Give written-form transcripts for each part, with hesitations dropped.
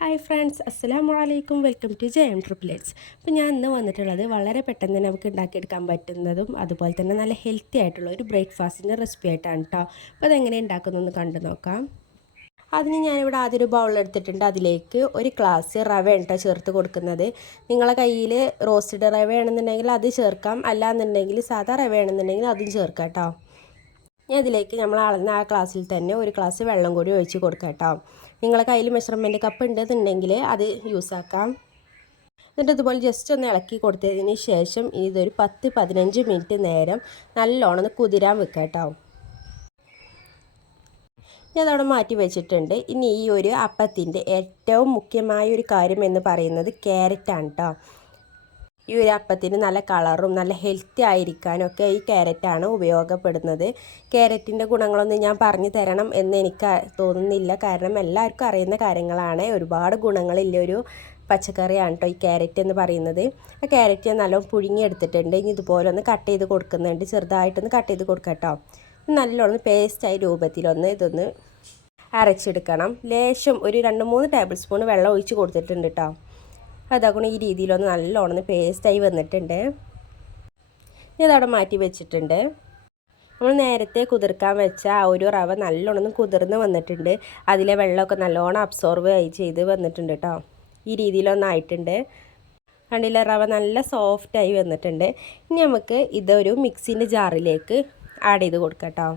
Hi friends, അസ്സലാമു അലൈക്കും. Welcome to JM Triplets. അപ്പോൾ ഞാൻ ഇന്ന് വന്നിട്ടുള്ളത് വളരെ പെട്ടെന്ന് തന്നെ നമുക്ക് ഉണ്ടാക്കിയെടുക്കാൻ പറ്റുന്നതും അതുപോലെ തന്നെ നല്ല ഹെൽത്തി ആയിട്ടുള്ള ഒരു ബ്രേക്ക്ഫാസ്റ്റിൻ്റെ റെസിപ്പി ആയിട്ടാണ് കേട്ടോ. അപ്പോൾ അതെങ്ങനെ ഉണ്ടാക്കുന്നതെന്ന് കണ്ടു നോക്കാം. അതിന് ഞാനിവിടെ ആദ്യം ഒരു ബൗൾ എടുത്തിട്ടുണ്ട്. അതിലേക്ക് ഒരു ഗ്ലാസ് റവ കേട്ടോ ചേർത്ത് കൊടുക്കുന്നത്. നിങ്ങളെ കയ്യിൽ റോസ്റ്റഡ് റവ ആണെന്നുണ്ടെങ്കിൽ അത് ചേർക്കാം, അല്ലാന്നുണ്ടെങ്കിൽ സാധാ റവ ആണെന്നുണ്ടെങ്കിൽ അതും ചേർക്കാം കേട്ടോ. ഇനി അതിലേക്ക് നമ്മൾ അളന്ന ആ ഗ്ലാസ്സിൽ തന്നെ ഒരു ഗ്ലാസ് വെള്ളം കൂടി ഒഴിച്ച് കൊടുക്കാം കേട്ടോ. നിങ്ങളെ കയ്യിൽ മെഷർമെൻറ്റ് കപ്പ് ഉണ്ടെന്നുണ്ടെങ്കിൽ അത് യൂസ് ആക്കാം. എന്നിട്ട് ഇതുപോലെ ജസ്റ്റ് ഒന്ന് ഇളക്കി കൊടുത്തതിന് ശേഷം ഇതൊരു 10-15 മിനിറ്റ് നേരം നല്ലോണം കുതിരാൻ വെക്കാം കേട്ടോ. ഞാൻ അതവിടെ മാറ്റി വെച്ചിട്ടുണ്ട്. ഇനി ഈ ഒരു അപ്പത്തിൻ്റെ ഏറ്റവും മുഖ്യമായ ഒരു കാര്യം എന്ന് പറയുന്നത് ക്യാരറ്റാണ് കേട്ടോ. ഈ ഒരു അപ്പത്തിന് നല്ല കളറും നല്ല ഹെൽത്തി ആയിരിക്കാനൊക്കെ ഈ ക്യാരറ്റാണ് ഉപയോഗപ്പെടുന്നത്. ക്യാരറ്റിൻ്റെ ഗുണങ്ങളൊന്നും ഞാൻ പറഞ്ഞു തരണം എന്ന് എനിക്ക് തോന്നുന്നില്ല, കാരണം എല്ലാവർക്കും അറിയുന്ന കാര്യങ്ങളാണ്. ഒരുപാട് ഗുണങ്ങളില്ല ഒരു പച്ചക്കറിയാണ് കേട്ടോ ഈ ക്യാരറ്റ് എന്ന് പറയുന്നത്. ആ ക്യാരറ്റ് ഞാൻ നല്ലോണം പുഴുങ്ങിയെടുത്തിട്ടുണ്ട്. ഇനി ഇതുപോലെ ഒന്ന് കട്ട് ചെയ്ത് കൊടുക്കുന്നുണ്ട്, ചെറുതായിട്ടൊന്ന് കട്ട് ചെയ്ത് കൊടുക്കാം കേട്ടോ. നല്ലോണം പേസ്റ്റായി രൂപത്തിലൊന്ന് ഇതൊന്ന് അരച്ചെടുക്കണം. ലേശം ഒരു 2-3 ടേബിൾ സ്പൂൺ വെള്ളം ഒഴിച്ച് കൊടുത്തിട്ടുണ്ട് കേട്ടോ. അതാക്കണം ഈ രീതിയിലൊന്ന് നല്ലോണം പേസ്റ്റായി വന്നിട്ടുണ്ട്. ഇതവിടെ മാറ്റി വെച്ചിട്ടുണ്ട്. നമ്മൾ നേരത്തെ കുതിർക്കാൻ വെച്ച ആ ഒരു റവ നല്ലോണം കുതിർന്ന് വന്നിട്ടുണ്ട്. അതിലെ വെള്ളമൊക്കെ നല്ലോണം അബ്സോർവ് ചെയ്ത് വന്നിട്ടുണ്ട് കേട്ടോ. ഈ രീതിയിലൊന്നായിട്ടുണ്ട്. കണ്ടില്ല, റവ നല്ല സോഫ്റ്റായി വന്നിട്ടുണ്ട്. ഇനി നമുക്ക് ഇതൊരു മിക്സിൻ്റെ ജാറിലേക്ക് ആഡ് ചെയ്ത് കൊടുക്കാം കേട്ടോ.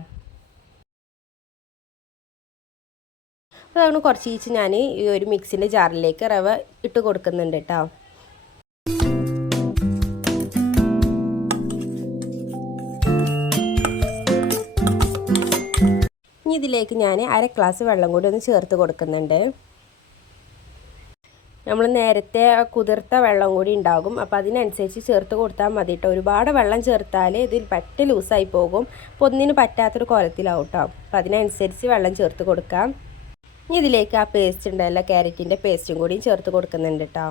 അപ്പോൾ അതുകൊണ്ട് കുറച്ച് ഞാൻ ഈ ഒരു മിക്സിൻ്റെ ജാറിലേക്ക് റവ ഇട്ട് കൊടുക്കുന്നുണ്ട് കേട്ടോ. ഇനി ഇതിലേക്ക് ഞാൻ 1/2 ഗ്ലാസ് വെള്ളം കൂടി ഒന്ന് ചേർത്ത് കൊടുക്കുന്നുണ്ട്. നമ്മൾ നേരത്തെ കുതിർത്ത വെള്ളം കൂടി ഉണ്ടാകും, അപ്പോൾ അതിനനുസരിച്ച് ചേർത്ത് കൊടുത്താൽ മതി കേട്ടോ. ഒരുപാട് വെള്ളം ചേർത്താൽ ഇതിൽ പറ്റ ലൂസായി പോകും, അപ്പോൾ ഒന്നിന് പറ്റാത്തൊരു കോലത്തിലാവും കേട്ടോ. അപ്പോൾ അതിനനുസരിച്ച് വെള്ളം ചേർത്ത് കൊടുക്കാം. ഇനി ഇതിലേക്ക് ആ പേസ്റ്റ് ഉണ്ടല്ലോ, ക്യാരറ്റിൻ്റെ പേസ്റ്റും കൂടി ചേർത്ത് കൊടുക്കുന്നുണ്ട് കേട്ടോ.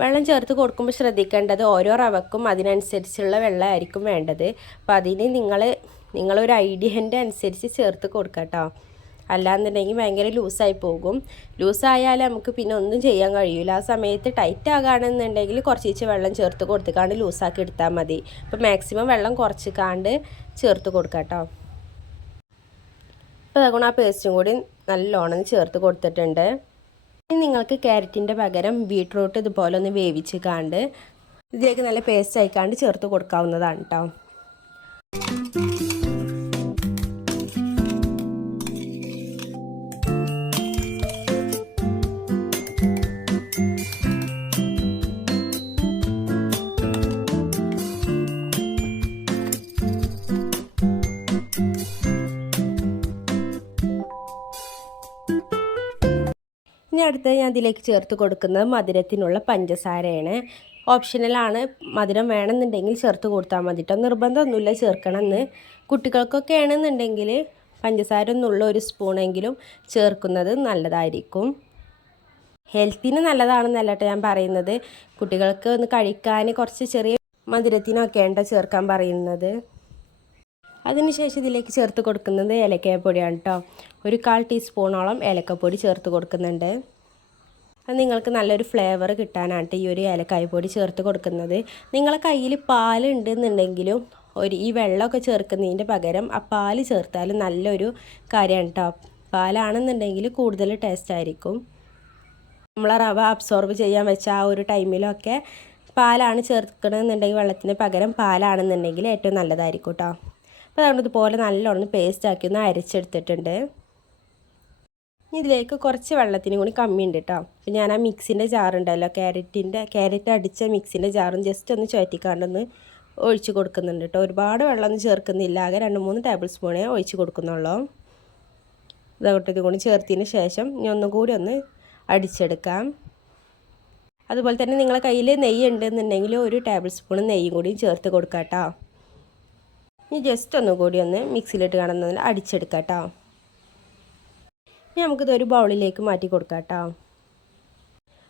വെള്ളം ചേർത്ത് കൊടുക്കുമ്പോൾ ശ്രദ്ധിക്കേണ്ടത് ഓരോ റവക്കും അതിനനുസരിച്ചുള്ള വെള്ളമായിരിക്കും വേണ്ടത്. അപ്പോൾ അതിന് നിങ്ങളൊരു ഐഡിയൻ്റെ അനുസരിച്ച് ചേർത്ത് കൊടുക്കുക കേട്ടോ. അല്ലാന്നുണ്ടെങ്കിൽ ഭയങ്കര ലൂസായി പോകും. ലൂസായാൽ നമുക്ക് പിന്നെ ഒന്നും ചെയ്യാൻ കഴിയില്ല. ആ സമയത്ത് ടൈറ്റ് ആകുകയാണെന്നുണ്ടെങ്കിൽ കുറച്ച് വെള്ളം ചേർത്ത് കൊടുത്തുകാണ്ട് ലൂസാക്കി എടുത്താൽ മതി. അപ്പോൾ മാക്സിമം വെള്ളം കുറച്ചിക്കാണ്ട് ചേർത്ത് കൊടുക്കുക കേട്ടോ. അപ്പോൾ അതുകൊണ്ട് ആ പേസ്റ്റും കൂടി നല്ലോണം ചേർത്ത് കൊടുത്തിട്ടുണ്ട്. ഇനി നിങ്ങൾക്ക് ക്യാരറ്റിൻ്റെ പകരം ബീട്രൂട്ട് ഇതുപോലെ ഒന്ന് വേവിച്ച് കാണ്ട് ഇതിലേക്ക് നല്ല പേസ്റ്റ് ആയിക്കാണ്ട് ചേർത്ത് കൊടുക്കാവുന്നതാണ് കേട്ടോ. ഇനി അടുത്ത് ഞാൻ ഇതിലേക്ക് ചേർത്ത് കൊടുക്കുന്നത് മധുരത്തിനുള്ള പഞ്ചസാരയാണ്. ഓപ്ഷണലാണ്, മധുരം വേണമെന്നുണ്ടെങ്കിൽ ചേർത്ത് കൊടുത്താൽ മതി കേട്ടോ. നിർബന്ധമൊന്നുമില്ല ചേർക്കണമെന്ന്. കുട്ടികൾക്കൊക്കെ ആണെന്നുണ്ടെങ്കിൽ പഞ്ചസാര ഒന്നുള്ള 1 സ്പൂണെങ്കിലും ചേർക്കുന്നത് നല്ലതായിരിക്കും. ഹെൽത്തിന് നല്ലതാണെന്നല്ല കേട്ടോ ഞാൻ പറയുന്നത്. കുട്ടികൾക്ക് ഒന്ന് കഴിക്കാൻ കുറച്ച് ചെറിയ മധുരത്തിനൊക്കെ ഉണ്ടോ ചേർക്കാൻ പറയുന്നത്. അതിനുശേഷം ഇതിലേക്ക് ചേർത്ത് കൊടുക്കുന്നത് ഏലക്കാപ്പൊടിയാണ് കേട്ടോ. ഒരു 1/4 ടീസ്പൂണോളം ഏലക്കപ്പൊടി ചേർത്ത് കൊടുക്കുന്നുണ്ട്. അത് നിങ്ങൾക്ക് നല്ലൊരു ഫ്ലേവർ കിട്ടാനായിട്ട് ഈ ഒരു ഏലക്കായപ്പൊടി ചേർത്ത് കൊടുക്കുന്നത്. നിങ്ങളെ കയ്യിൽ പാലുണ്ടെന്നുണ്ടെങ്കിലും ഈ വെള്ളമൊക്കെ ചേർക്കുന്നതിൻ്റെ പകരം ആ പാല് ചേർത്താലും നല്ലൊരു കാര്യമാണ് കേട്ടോ. പാലാണെന്നുണ്ടെങ്കിൽ കൂടുതൽ ടേസ്റ്റ് ആയിരിക്കും. നമ്മളെ റവ അബ്സോർബ് ചെയ്യാൻ വെച്ച ആ ഒരു ടൈമിലൊക്കെ പാലാണ് ചേർക്കണമെന്നുണ്ടെങ്കിൽ വെള്ളത്തിന് പകരം പാലാണെന്നുണ്ടെങ്കിൽ ഏറ്റവും നല്ലതായിരിക്കും കേട്ടോ. അപ്പോൾ അതുകൊണ്ട് ഇതുപോലെ നല്ലോണം പേസ്റ്റാക്കി ഒന്ന് അരച്ചെടുത്തിട്ടുണ്ട്. ഇതിലേക്ക് കുറച്ച് വെള്ളത്തിന് കൂടി കമ്മിയുണ്ട് കേട്ടോ. അപ്പോൾ ഞാൻ ആ മിക്സിൻ്റെ ജാറുണ്ടല്ലോ, ക്യാരറ്റ് അടിച്ച മിക്സിൻ്റെ ജാറും ജസ്റ്റ് ഒന്ന് ചുവറ്റിക്കാണ്ടൊന്ന് ഒഴിച്ച് കൊടുക്കുന്നുണ്ട് കേട്ടോ. ഒരുപാട് വെള്ളമൊന്നും ചേർക്കുന്നില്ല, ആകെ 2-3 ടേബിൾ സ്പൂണേ ഒഴിച്ച് കൊടുക്കുന്നുള്ളൂ. ഇതോട്ട് ഇത് കൂടി ചേർത്തതിന് ശേഷം ഇനി ഒന്നും കൂടി ഒന്ന് അടിച്ചെടുക്കാം. അതുപോലെ തന്നെ നിങ്ങളെ കയ്യിൽ നെയ്യ് ഉണ്ടെന്നുണ്ടെങ്കിൽ 1 ടേബിൾ സ്പൂൺ നെയ്യും കൂടി ചേർത്ത് കൊടുക്കാം കേട്ടോ. ഇനി ജസ്റ്റ് ഒന്നും കൂടി ഒന്ന് മിക്സിയിലിട്ട് കാണുന്നതിൽ അടിച്ചെടുക്കാം കേട്ടോ. ഇനി നമുക്കിതൊരു ബൗളിലേക്ക് മാറ്റി കൊടുക്കാം കേട്ടോ.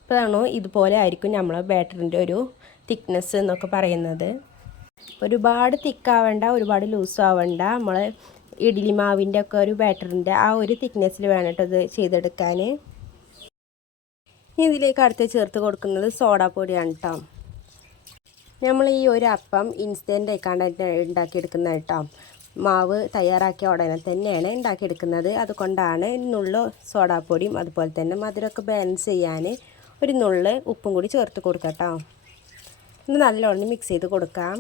അപ്പോൾ അതാണോ ഇതുപോലെ ആയിരിക്കും നമ്മളെ ബാറ്ററിൻ്റെ ഒരു തിക്നെസ് എന്നൊക്കെ പറയുന്നത്. ഒരുപാട് തിക്കാവണ്ട, ഒരുപാട് ലൂസും ആവണ്ട. നമ്മൾ ഇഡ്ഡലി മാവിൻ്റെ ഒക്കെ ഒരു ബാറ്ററിൻ്റെ ആ ഒരു തിക്നെസ്സിൽ വേണം കേട്ടോ ഇത് ചെയ്തെടുക്കാൻ. ഇനി ഇതിലേക്ക് അടുത്ത് ചേർത്ത് കൊടുക്കുന്നത് സോഡാപ്പൊടിയാണ് കേട്ടോ. നമ്മൾ ഈ ഒരു അപ്പം ഇൻസ്റ്റൻ്റ് ആയിക്കാണ്ട് ഉണ്ടാക്കിയെടുക്കുന്നത് കേട്ടോ. മാവ് തയ്യാറാക്കിയ ഉടനെ തന്നെയാണ് ഉണ്ടാക്കിയെടുക്കുന്നത്. അതുകൊണ്ടാണ് നുള്ളു സോഡാപ്പൊടിയും അതുപോലെ തന്നെ മധുരമൊക്കെ ബാലൻസ് ചെയ്യാൻ ഒരു നുള്ള് ഉപ്പും കൂടി ചേർത്ത് കൊടുക്കാം കേട്ടോ. ഇത് നല്ലോണം മിക്സ് ചെയ്ത് കൊടുക്കാം.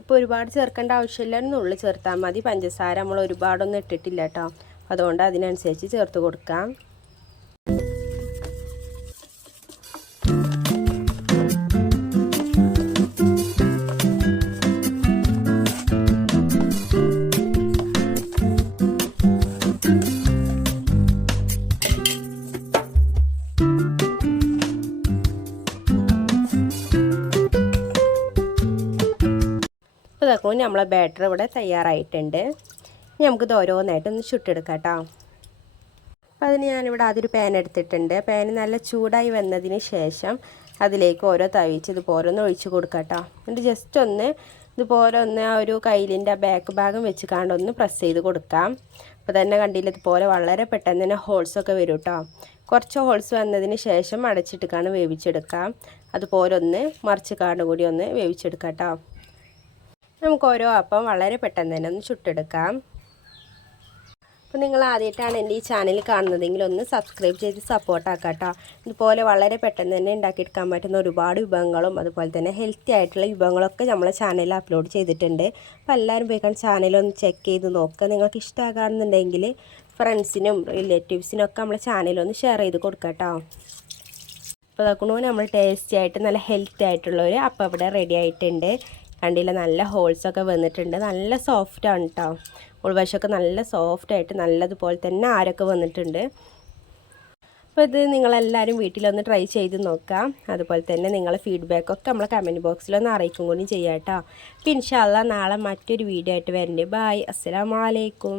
ഉപ്പ് ഒരുപാട് ചേർക്കേണ്ട ആവശ്യമില്ല, നുള്ളി ചേർത്താൽ മതി. പഞ്ചസാര നമ്മൾ ഒരുപാടൊന്നും ഇട്ടിട്ടില്ല കേട്ടോ, അതുകൊണ്ട് അതിനനുസരിച്ച് ചേർത്ത് കൊടുക്കാം. ഇപ്പോൾ ഇതാക്കുമ്പോൾ നമ്മളെ ബാറ്റർ ഇവിടെ തയ്യാറായിട്ടുണ്ട്. ഇനി നമുക്കിത് ഓരോന്നായിട്ടൊന്ന് ചുട്ടെടുക്കാം കേട്ടോ. അപ്പോൾ അതിന് ഞാനിവിടെ ആദ്യൊരു പാൻ എടുത്തിട്ടുണ്ട്. പാൻ നല്ല ചൂടായി വന്നതിന് ശേഷം അതിലേക്ക് ഓരോ തവിച്ച് ഇതുപോലെ ഒന്ന് ഒഴിച്ച് കൊടുക്കാം കേട്ടോ. എന്നിട്ട് ജസ്റ്റ് ഒന്ന് ഇതുപോലെ ഒന്ന് ആ ഒരു കയ്യിലിൻ്റെ ബാക്ക് ഭാഗം വെച്ച് കാണ്ടൊന്ന് പ്രസ് ചെയ്ത് കൊടുക്കാം. അപ്പോൾ തന്നെ കണ്ടില്ല, ഇതുപോലെ വളരെ പെട്ടെന്ന് തന്നെ ഹോൾസൊക്കെ വരും കേട്ടോ. കുറച്ച് ഹോൾസ് വന്നതിന് ശേഷം അടച്ചിട്ട് വേവിച്ചെടുക്കാം. അതുപോലെ ഒന്ന് മറിച്ച് കാണ്ട് കൂടി ഒന്ന് വേവിച്ചെടുക്കാം കേട്ടോ. നമുക്ക് ഓരോ അപ്പം വളരെ പെട്ടെന്ന് തന്നെ ഒന്ന് ചുട്ടെടുക്കാം. അപ്പോൾ നിങ്ങൾ ആദ്യമായിട്ടാണ് എൻ്റെ ഈ ചാനൽ കാണുന്നതെങ്കിൽ ഒന്ന് സബ്സ്ക്രൈബ് ചെയ്ത് സപ്പോർട്ടാക്കാം കേട്ടോ. ഇതുപോലെ വളരെ പെട്ടെന്ന് തന്നെ ഉണ്ടാക്കിയെടുക്കാൻ പറ്റുന്ന ഒരുപാട് വിഭവങ്ങളും അതുപോലെ തന്നെ ഹെൽത്തി ആയിട്ടുള്ള വിഭവങ്ങളൊക്കെ നമ്മളെ ചാനലിൽ അപ്ലോഡ് ചെയ്തിട്ടുണ്ട്. അപ്പോൾ എല്ലാവരും പോയി ചാനലൊന്ന് ചെക്ക് ചെയ്ത് നോക്കുക. നിങ്ങൾക്ക് ഇഷ്ടമാകാണെന്നുണ്ടെങ്കിൽ ഫ്രണ്ട്സിനും റിലേറ്റീവ്സിനും ഒക്കെ നമ്മളെ ചാനലൊന്ന് ഷെയർ ചെയ്ത് കൊടുക്കാം കേട്ടോ. അപ്പോൾ അതൊക്കെ നമ്മൾ ടേസ്റ്റി ആയിട്ട് നല്ല ഹെൽത്തി ആയിട്ടുള്ളൊരു അപ്പം ഇവിടെ റെഡി ആയിട്ടുണ്ട്. കണ്ടില്ല, നല്ല ഹോൾസൊക്കെ വന്നിട്ടുണ്ട്. നല്ല സോഫ്റ്റാണ് കേട്ടോ. ഉൾവശമൊക്കെ നല്ല സോഫ്റ്റായിട്ട് നല്ലതുപോലെ തന്നെ ആരൊക്കെ വന്നിട്ടുണ്ട്. അപ്പോൾ ഇത് നിങ്ങളെല്ലാവരും വീട്ടിലൊന്ന് ട്രൈ ചെയ്ത് നോക്കാം. അതുപോലെ തന്നെ നിങ്ങളെ ഫീഡ്ബാക്കൊക്കെ നമ്മളെ കമൻറ്റ് ബോക്സിലൊന്ന് അറിയിക്കും കൂടി ചെയ്യാം കേട്ടോ. അപ്പോൾ ഇൻഷാ അല്ലാഹ് നാളെ മറ്റൊരു വീഡിയോ ആയിട്ട് വരണ്ടേ. ബായ്, അസ്സലാമു അലൈക്കും.